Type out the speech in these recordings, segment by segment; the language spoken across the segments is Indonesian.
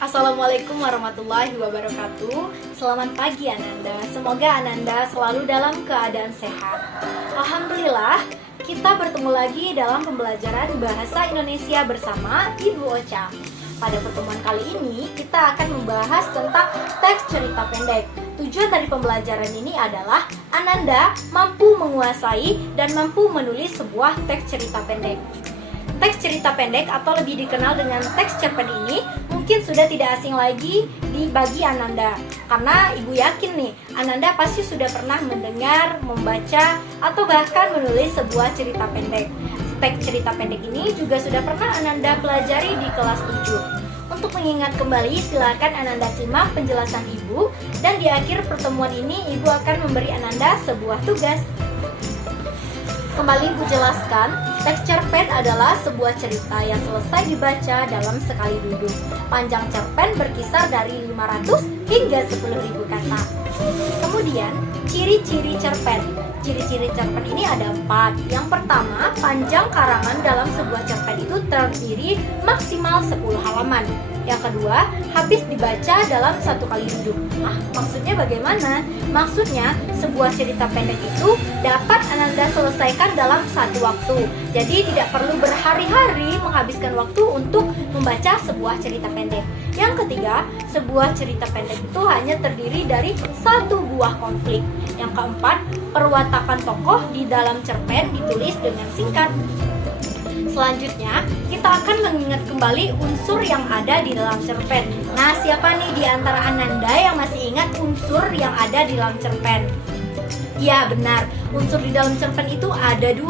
Assalamualaikum warahmatullahi wabarakatuh. Selamat pagi Ananda. Semoga Ananda selalu dalam keadaan sehat. Alhamdulillah, kita bertemu lagi dalam pembelajaran Bahasa Indonesia bersama Ibu Ocha. Pada pertemuan kali ini, kita akan membahas tentang teks cerita pendek. Tujuan dari pembelajaran ini adalah Ananda mampu menguasai dan mampu menulis sebuah teks cerita pendek. Teks cerita pendek atau lebih dikenal dengan teks cerpen ini mungkin sudah tidak asing lagi bagi Ananda. Karena Ibu yakin nih, Ananda pasti sudah pernah mendengar, membaca, atau bahkan menulis sebuah cerita pendek. Teks cerita pendek ini juga sudah pernah Ananda pelajari di kelas 7. Untuk mengingat kembali, silakan Ananda simak penjelasan Ibu. Dan di akhir pertemuan ini, Ibu akan memberi Ananda sebuah tugas. Kembali Ibu jelaskan, teks cerpen adalah sebuah cerita yang selesai dibaca dalam sekali duduk. Panjang cerpen berkisar dari 500 hingga 10.000 kata. Kemudian, ciri-ciri cerpen. Ciri-ciri cerpen ini ada 4. Yang pertama, panjang karangan dalam sebuah cerpen itu terdiri maksimal 10 halaman. Yang kedua, habis dibaca dalam satu kali duduk. Maksudnya bagaimana? Maksudnya, sebuah cerita pendek itu dapat Ananda selesaikan dalam satu waktu. Jadi tidak perlu berhari-hari menghabiskan waktu untuk membaca sebuah cerita pendek. Yang ketiga, sebuah cerita pendek itu hanya terdiri dari satu buah konflik. Yang keempat, perwatakan tokoh di dalam cerpen ditulis dengan singkat. Selanjutnya, kita akan mengingat kembali unsur yang ada di dalam cerpen. Nah, siapa nih di antara Ananda yang masih ingat unsur yang ada di dalam cerpen? Ya, benar. Unsur di dalam cerpen itu ada 2.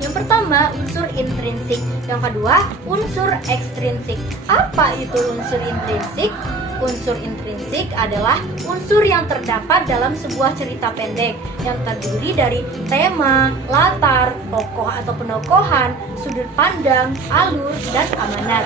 Yang pertama, unsur intrinsik. Yang kedua, unsur ekstrinsik. Apa itu unsur intrinsik? Unsur intrinsik adalah unsur yang terdapat dalam sebuah cerita pendek yang terdiri dari tema, latar, tokoh atau penokohan, sudut pandang, alur, dan amanat.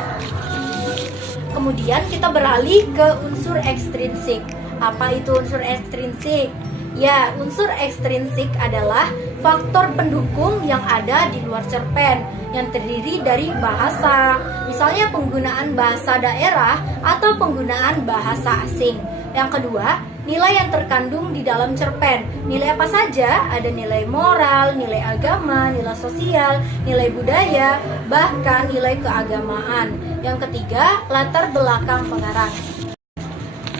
Kemudian kita beralih ke unsur ekstrinsik. Apa itu unsur ekstrinsik? Ya, unsur ekstrinsik adalah faktor pendukung yang ada di luar cerpen yang terdiri dari bahasa, misalnya penggunaan bahasa daerah atau penggunaan bahasa asing. Yang kedua, nilai yang terkandung di dalam cerpen. Nilai apa saja? Ada nilai moral, nilai agama, nilai sosial, nilai budaya, bahkan nilai keagamaan. Yang ketiga, latar belakang pengarang.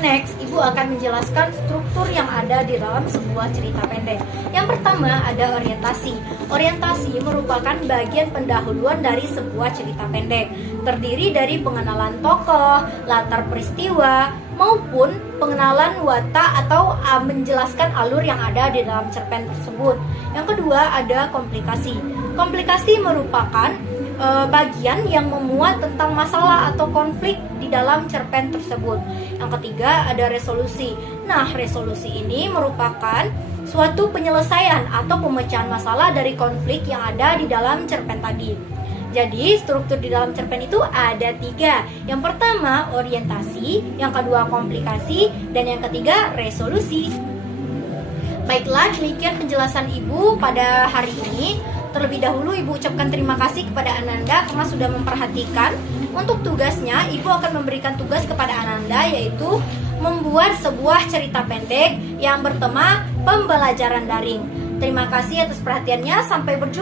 Next, Ibu akan menjelaskan struktur yang ada di dalam sebuah cerita pendek. Yang pertama ada orientasi. Orientasi merupakan bagian pendahuluan dari sebuah cerita pendek. Terdiri dari pengenalan tokoh, latar peristiwa, maupun pengenalan watak atau menjelaskan alur yang ada di dalam cerpen tersebut. Yang kedua ada komplikasi. Komplikasi merupakan bagian yang memuat tentang masalah atau konflik di dalam cerpen tersebut. Yang ketiga ada resolusi. Nah, resolusi ini merupakan suatu penyelesaian atau pemecahan masalah dari konflik yang ada di dalam cerpen tadi. Jadi struktur di dalam cerpen itu ada 3. Yang pertama orientasi, yang kedua komplikasi, dan yang ketiga resolusi. Baiklah, demikian penjelasan Ibu pada hari ini. Terlebih dahulu Ibu ucapkan terima kasih kepada Ananda karena sudah memperhatikan. Untuk tugasnya, Ibu akan memberikan tugas kepada Ananda yaitu membuat sebuah cerita pendek yang bertema pembelajaran daring. Terima kasih atas perhatiannya, sampai berjumpa.